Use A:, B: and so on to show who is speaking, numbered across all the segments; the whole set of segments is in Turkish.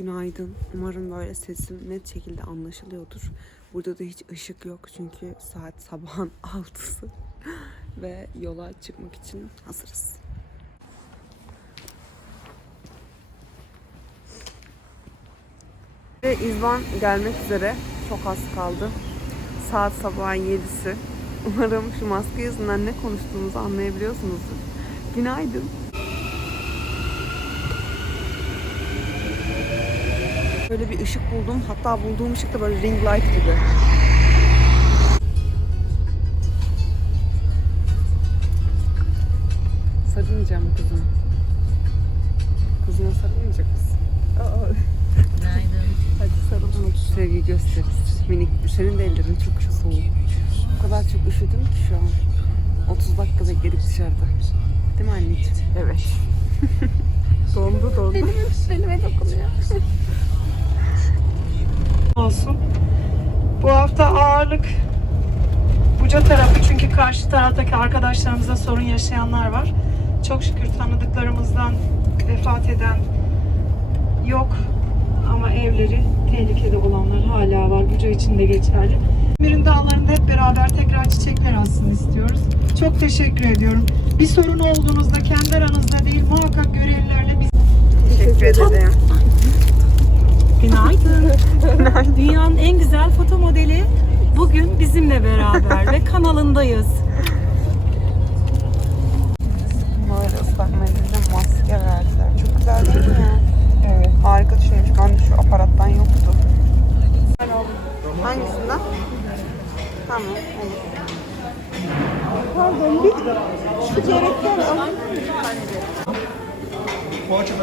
A: Günaydın. Umarım böyle sesim net şekilde anlaşılıyordur. Burada da hiç ışık yok çünkü saat sabahın 6'sı ve yola çıkmak için hazırız. Ve İzban gelmek üzere. Çok az kaldı. Saat sabahın 7'si. Umarım şu maske yüzünden ne konuştuğumuzu anlayabiliyorsunuzdur. Günaydın. Böyle bir ışık buldum. Hatta bulduğum ışık da böyle ring light gibi. Sarılmayacağım mı kızına? Kızına sarılmayacak mısın? Aa.
B: Günaydın.
A: Hadi sarılmak sevgi gösteririz. Minik senin de ellerin çok soğuk. O kadar çok üşüdüm ki şu an. 30 dakika bekledik dışarıda. Değil mi anneciğim? Evet. dondu dondu. Elime, elime dokunuyor.
C: Olsun. Bu hafta ağırlık Buca tarafı çünkü karşı taraftaki arkadaşlarımızda sorun yaşayanlar var. Çok şükür tanıdıklarımızdan vefat eden yok ama evleri tehlikede olanlar hala var. Buca için de geçerli. İzmir'in dağlarında hep beraber tekrar çiçekler alsın istiyoruz. Çok teşekkür ediyorum. Bir sorun olduğunuzda kendi aranızda değil muhakkak görevlilerle biz
A: Teşekkür ederim.
D: Günaydın. Dünyanın en güzel foto modeli bugün bizimle beraber ve kanalındayız.
A: Böyle ıslak mendilde maske verdiler. Çok güzel değil mi? Evet. Harika düşünmüş. Ben de şu aparattan yoktu. Hangisinden? Tamam. Pardon bir şu gerekten alır Şimdi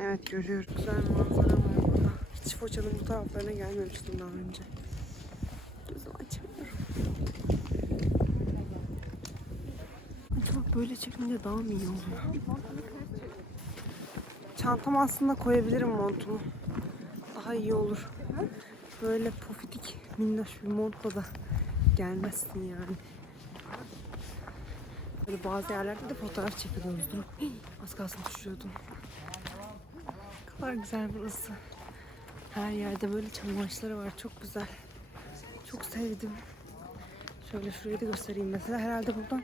A: Evet görüyoruz. Güzel manzara var burada. Hiç Foça'nın bu taraflarına gelmemiştim daha önce. Gözümü açamıyorum. Acaba böyle çekince daha mı iyi oluyor? Çantama aslında koyabilirim montumu. Daha iyi olur. Böyle pofidik minnoş bir montla da gelmezsin yani. Böyle bazı yerlerde de fotoğraf çekiliyoruz. Az kalsın düşüyordum. Kadar güzel burası. Her yerde böyle çam ağaçları var. Çok güzel. Çok sevdim. Şöyle şurayı da göstereyim mesela. Herhalde buradan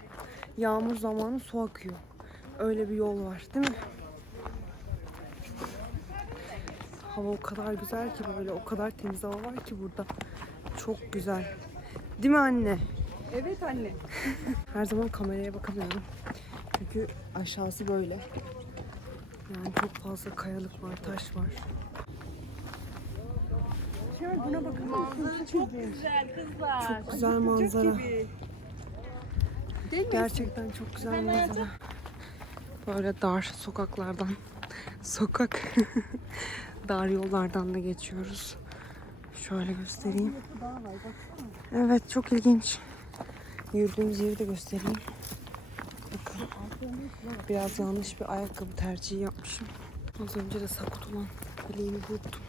A: yağmur zamanı su akıyor. Öyle bir yol var değil mi? Hava o kadar güzel ki böyle o kadar temiz hava var ki burada. Çok güzel. Değil mi anne?
D: Evet anne.
A: Her zaman kameraya bakamıyorum. Çünkü aşağısı böyle. Yani çok fazla kayalık var, taş var. Şöyle buna bakın.
D: Manzara çok güzel kızlar.
A: Çok güzel manzara. Gerçekten çok güzel manzara. Böyle dar sokaklardan, sokak dar yollardan da geçiyoruz. Şöyle göstereyim. Evet çok ilginç. Yürüdüğümüz yeri de göstereyim. Biraz yanlış bir ayakkabı tercihi yapmışım. Az önce de sakut olan bileğimi burktum.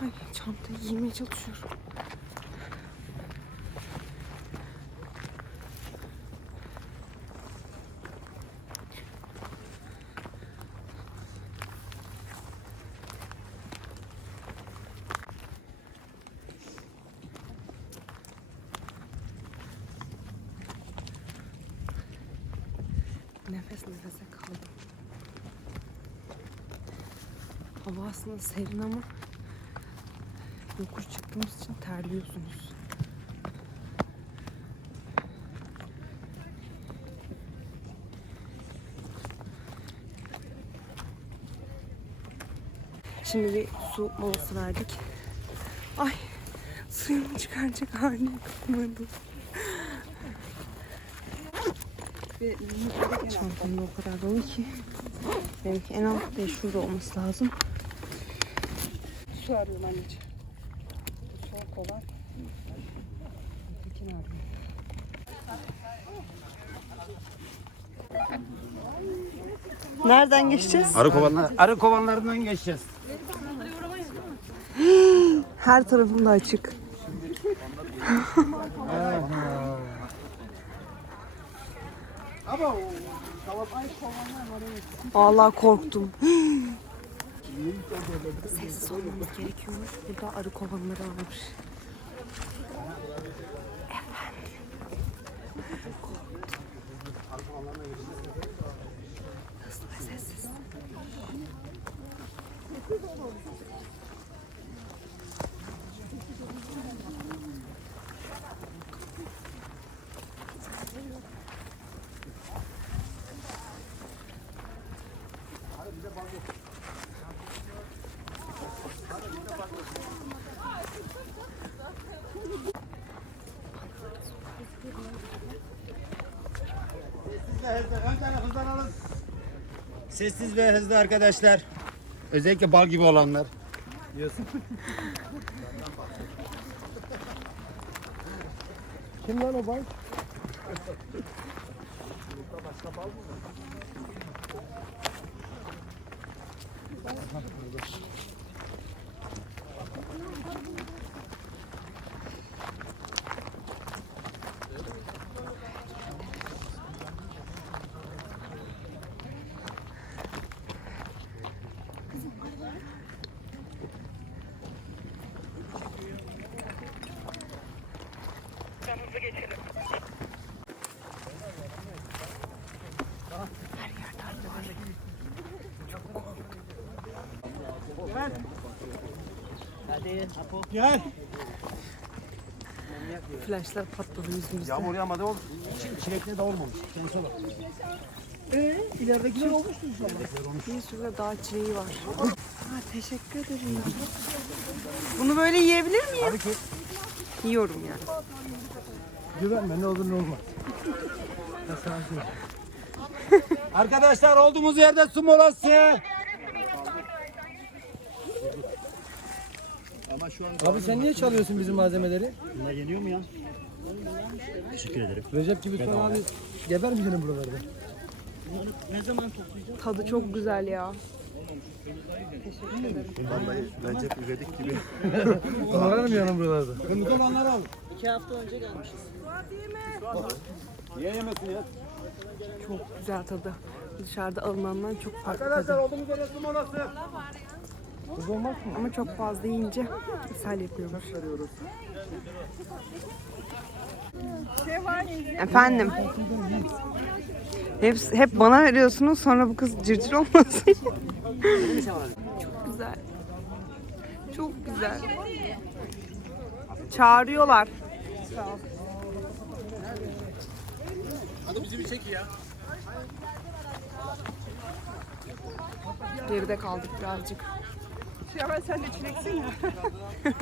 A: Ay çantayı giymeye çalışıyorum. Nefes nefese kaldım. Hava aslında serin ama yokuş çıktığımız için terliyorsunuz. Şimdi bir su molası verdik. Ay suyumu çıkaracak haline kalmadı. Çantamda o kadar dolu ki. Benimki en alt değil şurada olması lazım.
C: Su arıyorum anneciğim. Soğuk olan. Ötekini arıyorum.
A: Nereden geçeceğiz?
B: Arı kovanlar, arı kovanlarından geçeceğiz.
A: Her tarafım da açık. Vallahi korktum. Sessiz olmamız gerekiyormuş. Burada arı kovanları varmış. Hızlı ve sessiz.
B: Sessiz ve hızlı arkadaşlar. Özellikle bal gibi olanlar. Diyorsun. Kim lan o bal? Gel.
A: Flaşlar patladı yüzümüzde.
B: Yağmur yağmadı oğlum. Çi- Çilekli de olmamış. Şansa bak. Ee, ileridekiler olmuştu inşallah.
A: Bir sürü dağ çileği var. Ha, teşekkür ederim. Bunu böyle yiyebilir miyim?
B: Hadi ki.
A: Yiyorum yani.
B: Güvenme ne olur ne olmaz. Arkadaşlar olduğumuz yerde su molası.
E: Abi sen niye çalıyorsun bizim malzemeleri?
F: Bunlar yeniyor mu ya? Teşekkür ederim.
E: Recep gibi son abi geber mi senin buralarda?
F: Ne zaman toplayacağız?
A: Tadı çok güzel ya.
F: Vallahi Recep İvedik gibi.
E: Var mı yanım buralarda?
B: Kırmızı olanları al.
A: Çok güzel tadı. Dışarıda alınandan çok farklı
B: Arkadaşlar
A: tadı.
B: olduğumuz yerde su molası.
A: Ama çok fazla yiyince ishal yapıyormuş. Efendim. Hep, hep bana veriyorsunuz sonra bu kız cırcır olmasın. çok güzel. Çok güzel. Çağırıyorlar. Geride kaldık birazcık.
C: Şevval sen de çileksin ya.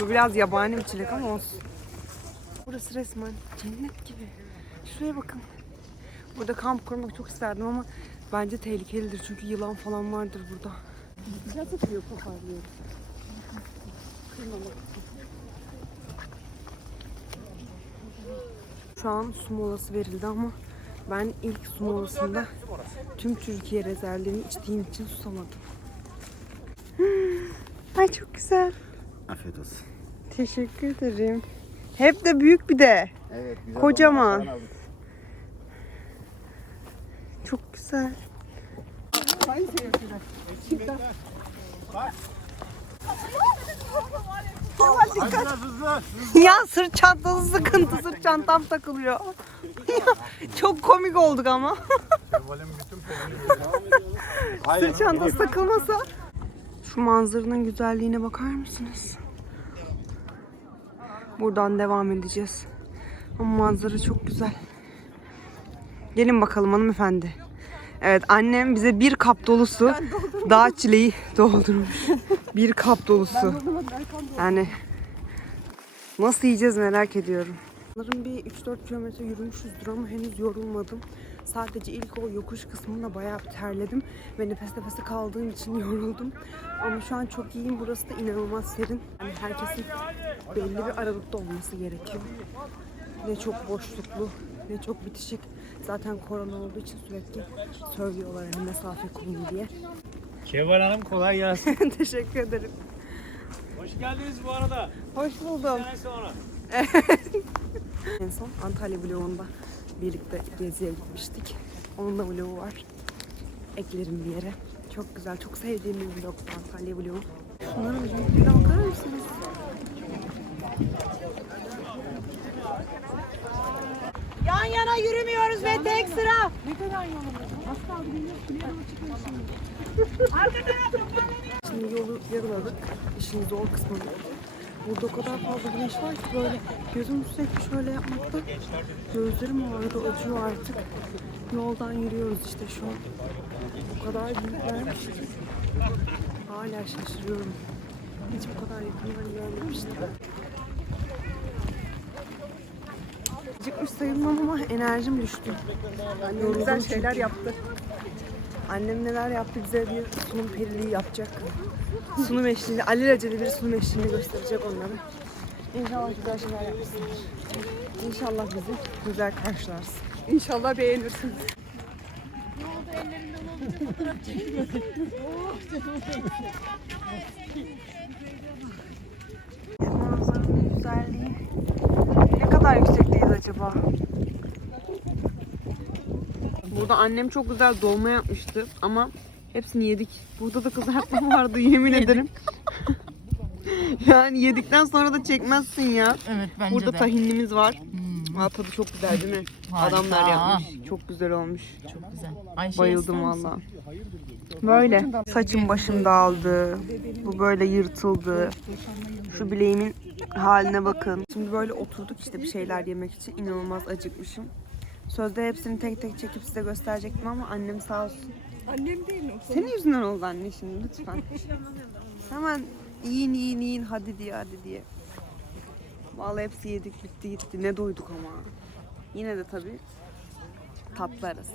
A: Bu biraz yabani bir çilek ama olsun. Burası resmen cennet gibi. Şuraya bakın. Burada kamp kurmak çok isterdim ama bence tehlikelidir çünkü yılan falan vardır burada.
C: Güzel tutuyor toparlıyor.
A: Şu an su molası verildi ama ben ilk su molasında tüm Türkiye rezervlerini içtiğim için susamadım. Ay çok güzel.
B: Afiyet olsun.
A: Teşekkür ederim. Hep de büyük bir de.
B: Evet, güzel
A: Kocaman. Çok güzel.
C: Sayın
B: Hızlı hızlı.
A: ya sırt çantası sıkıntı sırt çantam takılıyor. Çok komik olduk ama. sırt çantası takılmasa. Şu manzaranın güzelliğine bakar mısınız? Buradan devam edeceğiz. Ama manzara çok güzel. Gelin bakalım hanımefendi. Evet annem bize bir kap dolusu dağ çileği doldurmuş. Bir kap dolusu. Yani nasıl yiyeceğiz merak ediyorum. Sanırım bir 3-4 kilometre yürümüşüzdür ama henüz yorulmadım. Sadece ilk o yokuş kısmında bayağı bir terledim ve nefes nefese kaldığım için yoruldum. Ama şu an çok iyiyim. Burası da inanılmaz serin. Yani herkesin belli bir aralıkta olması gerekiyor. Ne çok boşluklu, ne çok bitişik. Zaten korona olduğu için sürekli söylüyorlar hani mesafe korun diye.
B: Kemal Hanım kolay gelsin.
A: Teşekkür ederim.
B: Hoş geldiniz bu arada.
A: Hoş buldum.
B: Sonra.
A: En son Antalya vlogunda birlikte geziye gitmiştik. Onun da vlogu var. Eklerim bir yere. Çok güzel, çok sevdiğim bir vlog Antalya vlogu. Şunların büyüklüğüne bakar mısınız?
D: Yan yana yürümüyoruz ve tek sıra.
A: Şimdi yolu yarıladık. İşin zor kısmını. Burada o kadar fazla güneş var ki böyle gözüm sürekli şöyle yapmakta. Gözlerim ağrıdı, acıyor artık. Yoldan yürüyoruz işte şu an. O kadar büyüklermiş ki. Hala şaşırıyorum. Hiç bu kadar yakından görmemiştim. Acıkmış sayılmam ama enerjim düştü. Annem güzel şeyler yaptı. Annem neler yaptı bize bir sunum periliği yapacak. Sunum eşliğinde, alelacele bir sunum eşliğinde gösterecek onları. İnşallah güzel şeyler yapmışsınız. İnşallah bizi güzel karşılarsın. İnşallah beğenirsiniz. Şu manzaranın güzelliği. Ne kadar yüksekteyiz acaba? Burada annem çok güzel dolma yapmıştı ama hepsini yedik. Burada da kızartma vardı yemin ederim. yani yedikten sonra da çekmezsin ya.
G: Evet bence
A: Burada
G: de.
A: tahinlimiz var.
G: Hmm,
A: Aa, tadı çok güzel değil mi?
G: Harika.
A: Adamlar yapmış. Çok güzel olmuş.
G: çok güzel. Ayşe
A: Bayıldım valla. Böyle. Saçım başım dağıldı. Bu böyle yırtıldı. Şu bileğimin haline bakın. Şimdi böyle oturduk işte bir şeyler yemek için. İnanılmaz acıkmışım. Sözde hepsini tek tek çekip size gösterecektim ama annem sağ olsun.
C: Annem değil mi?
A: Senin yüzünden oldu anne şimdi lütfen. Hemen yiyin yiyin yiyin hadi diye hadi diye. Vallahi hepsi yedik bitti gitti. Ne doyduk ama. Yine de tabii tatlı arası.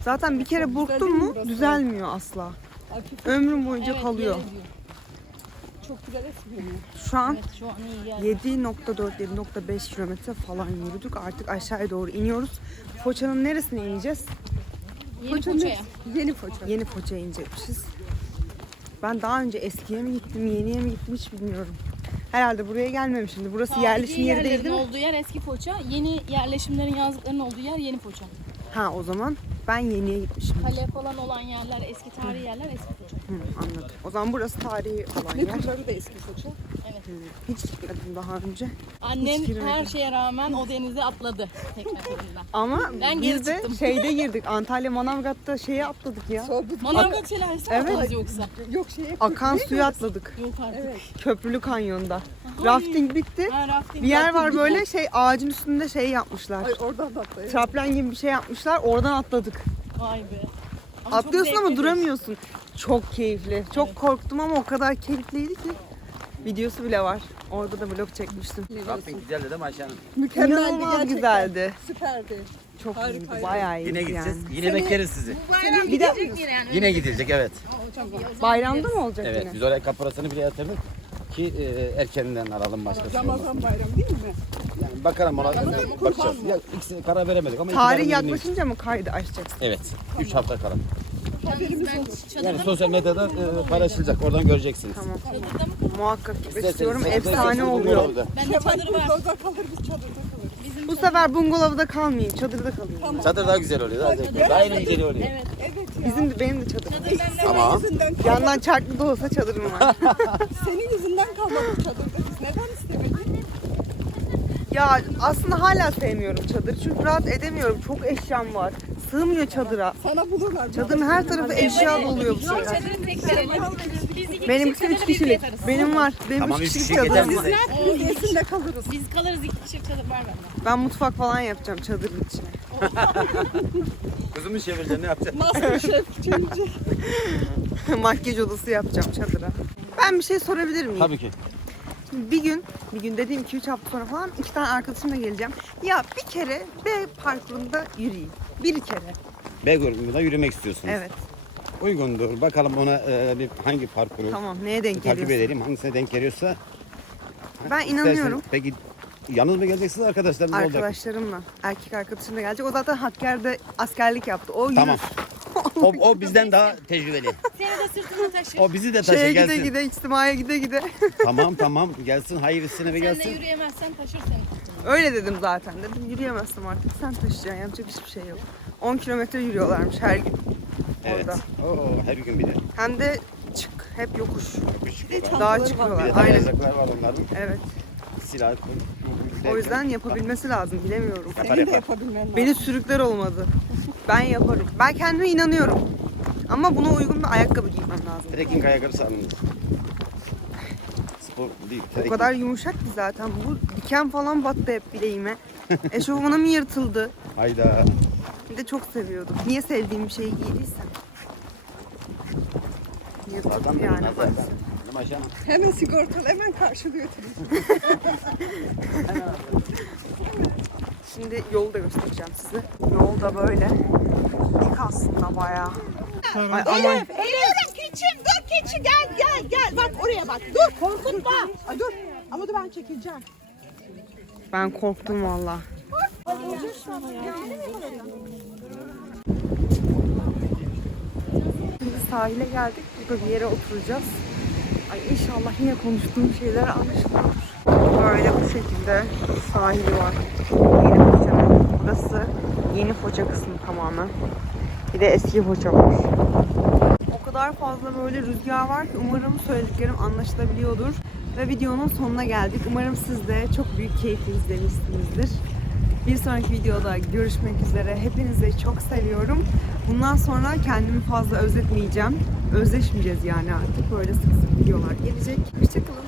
A: Zaten bir kere burktun mu düzelmiyor asla. Ömrüm boyunca kalıyor.
C: Çok güzel esmiyor.
A: Şu an
G: Evet şu an iyi geldi.
A: 7.4-7.5 kilometre falan yürüdük. Artık aşağıya doğru iniyoruz. Foça'nın neresine ineceğiz?
G: Yeni Foça'ya.
A: Yeni Foça. Yeni Foça'ya inecekmişiz. Ben daha önce eskiye mi gittim, yeniye mi gittim hiç bilmiyorum. Herhalde buraya gelmemişimdir. Burası
G: Tarihi
A: yerleşim yeri değil
G: yerlerin
A: değil mi?
G: olduğu yer eski Foça. Yeni yerleşimlerin yazlıkların olduğu yer yeni Foça.
A: Ha o zaman ben yeniye gitmişim.
G: Kale falan olan yerler, eski tarihi yerler eski Foça.
A: Hı, anladım. O zaman burası tarihi olan yer.
C: Bunları da eski saçı.
A: Hiç gitmedim daha önce.
G: Annem
A: girmedim.
G: her şeye rağmen o denize atladı tekne turundan.
A: Ama
G: Ben
A: biz de
G: çıktım.
A: şeyde girdik. Antalya Manavgat'ta şeye atladık ya.
G: Manavgat şelalesi
A: Evet.
G: evet. yoksa.
C: Yok şeye
A: Akan suya atladık.
G: Yok artık.
A: Köprülü kanyonda. Rafting bitti.
G: Ha, rafting
A: Bir yer var
G: bir
A: böyle şey ağacın üstünde şey yapmışlar.
C: Ay oradan da atlayın.
A: Traplen gibi bir şey yapmışlar. Oradan atladık.
G: Vay be. Ama
A: Atlıyorsun ama duramıyorsun. Çok keyifli. Çok korktum ama o kadar keyifliydi ki. Videosu bile var. Orada da vlog çekmiştim.
F: Rafting güzeldi değil mi Ayşe Hanım?
C: Mükemmeldi gerçekten.
A: güzeldi.
C: Süperdi.
A: Çok iyiydi.
C: Harikaydı.
A: Bayağı iyiydi
F: Yine gideceğiz.
A: yani.
F: Yine bekleriz sizi.
A: Bir de
F: Yine gidilecek evet.
A: bayramda mı olacak
F: Evet
A: yine?
F: biz oraya kaparasını bile yatırdık ki e, erkeninden alalım başkası.
C: Ramazan bayramı değil mi?
F: Yani bakalım ona bakacağız. Ya, ikisini karar veremedik ama
A: Tarih
F: birini-
A: yaklaşınca mı kaydı açacaksın?
F: Evet. 3 hafta kala.
G: Yalnız ben çadırda
F: Yani sosyal medyada e, paylaşılacak. Oradan göreceksiniz.
A: Tamam.
G: Çadırda mı?
A: Muhakkak gitmek istiyorum. Efsane oluyor.
F: orada.
G: Bende çadır var.
C: Orada kalır biz çadırda kalırız.
G: Bizim
A: Bu sefer bungalovda kalmayayım. Çadırda kalıyorum.
F: Çadır daha güzel oluyor. Daha, zevkli, daha eğlenceli oluyor.
G: Evet.
A: Bizim de benim de çadırım.
F: Tamam.
C: Yüzünden
A: Yandan çarklı da olsa çadırım var.
C: Senin yüzünden kalmadık çadırda. Biz neden istemedik?
A: ya aslında hala sevmiyorum çadır. Çünkü rahat edemiyorum. Çok eşyam var. Sığmıyor çadıra.
C: Sana bulurlar.
A: Çadırın her tarafı eşya doluyor bu sefer.
G: Çadırın tek
A: Benim için üç
G: çadırda biz
A: kişilik.
G: yatarız.
A: Benim var. Benim
F: Tamam,
A: üç
F: üç
A: kişilik
F: kişi yeter
A: çadırım
F: bize.
A: var.
C: Biz yesin kalırız.
G: Biz kalırız iki kişi çadır var bende.
A: Ben mutfak falan yapacağım çadırın içine.
F: Kızımı çevireceksin ne yapacaksın?
C: Masterchef çevirecek.
A: Makyaj odası yapacağım çadıra. Ben bir şey sorabilir miyim?
F: Tabii ki.
A: Şimdi bir gün bir gün dediğim 2-3 hafta sonra falan iki tane arkadaşımla geleceğim. Ya bir kere B parkurunda yürüyeyim. Bir kere.
F: B grubunda yürümek istiyorsunuz.
A: Evet.
F: Uygundur. Bakalım ona e, bir hangi parkuru
A: Tamam. Neye denk
F: takip
A: geliyorsun?
F: edelim. Hangisine denk geliyorsa.
A: Ben
F: isterseniz-
A: inanıyorum.
F: Peki yalnız mı geleceksiniz arkadaşlarınız olacak? mı?
A: Arkadaşlarımla. Erkek arkadaşım da gelecek. O zaten Hakkari'de askerlik yaptı. O yürür.
F: Tamam. O, o bizden daha tecrübeli.
G: Seni de sırtına taşır.
F: O bizi de taşı
A: Şeye gide
F: gelsin.
A: gide, içtimaya gide gide.
F: Tamam tamam gelsin hayırlısına bir
G: Sen de
F: gelsin.
G: yürüyemezsen taşır seni.
A: Öyle dedim zaten. Dedim yürüyemezsin artık. Sen taşıyacaksın. Yapacak hiçbir şey yok. 10 kilometre yürüyorlarmış her gün.
F: Evet.
A: Orada.
F: Oo, her gün bir de.
A: Hem de çık. Hep yokuş.
F: Yokuş çıkıyorlar.
A: Dağa
F: Bir
A: çıkıyorlar.
F: de
A: Aynen.
F: taşacaklar var onların.
A: Evet.
F: Silah.
A: O yüzden yapabilmesi lazım. Bilemiyorum.
F: Yapar yapar.
A: Beni sürükler olmadı. Ben yaparım. Ben kendime inanıyorum. Ama buna uygun bir ayakkabı giymem lazım.
F: Trekking ayakkabısı alınır. Spor değil.
A: O
F: Trekking.
A: kadar yumuşak ki zaten. Bu diken falan battı hep bileğime. Eşofmanım yırtıldı.
F: Hayda.
A: Bir de çok seviyordum. Niye sevdiğim bir şeyi giydiysem. Yırtıldı
F: Zaten
A: yani.
F: bunlar zaten. Ayşe Hanım?
C: Hemen sigortalı hemen karşılıyor.
A: Şimdi yolu da göstereceğim size. Yol da böyle. Dik aslında bayağı. Ay, ama
H: Geliyorum keçim dur keçi gel gel gel bak oraya bak dur korkutma Ay, dur ama dur ben çekileceğim
A: ben korktum valla. Şimdi sahile geldik. Burada bir yere oturacağız. Ay inşallah yine konuştuğum şeyler anlaşılır. Böyle bu şekilde sahili var. Yeni Foça'nın. Burası yeni Foça kısmı tamamen. Bir de eski Foça var. O kadar fazla böyle rüzgar var ki umarım söylediklerim anlaşılabiliyordur. Ve videonun sonuna geldik. Umarım siz de çok büyük keyifle izlemişsinizdir. Bir sonraki videoda görüşmek üzere. Hepinizi çok seviyorum. Bundan sonra kendimi fazla özletmeyeceğim. Özleşmeyeceğiz yani artık. Böyle sık sık videolar gelecek. Hoşçakalın.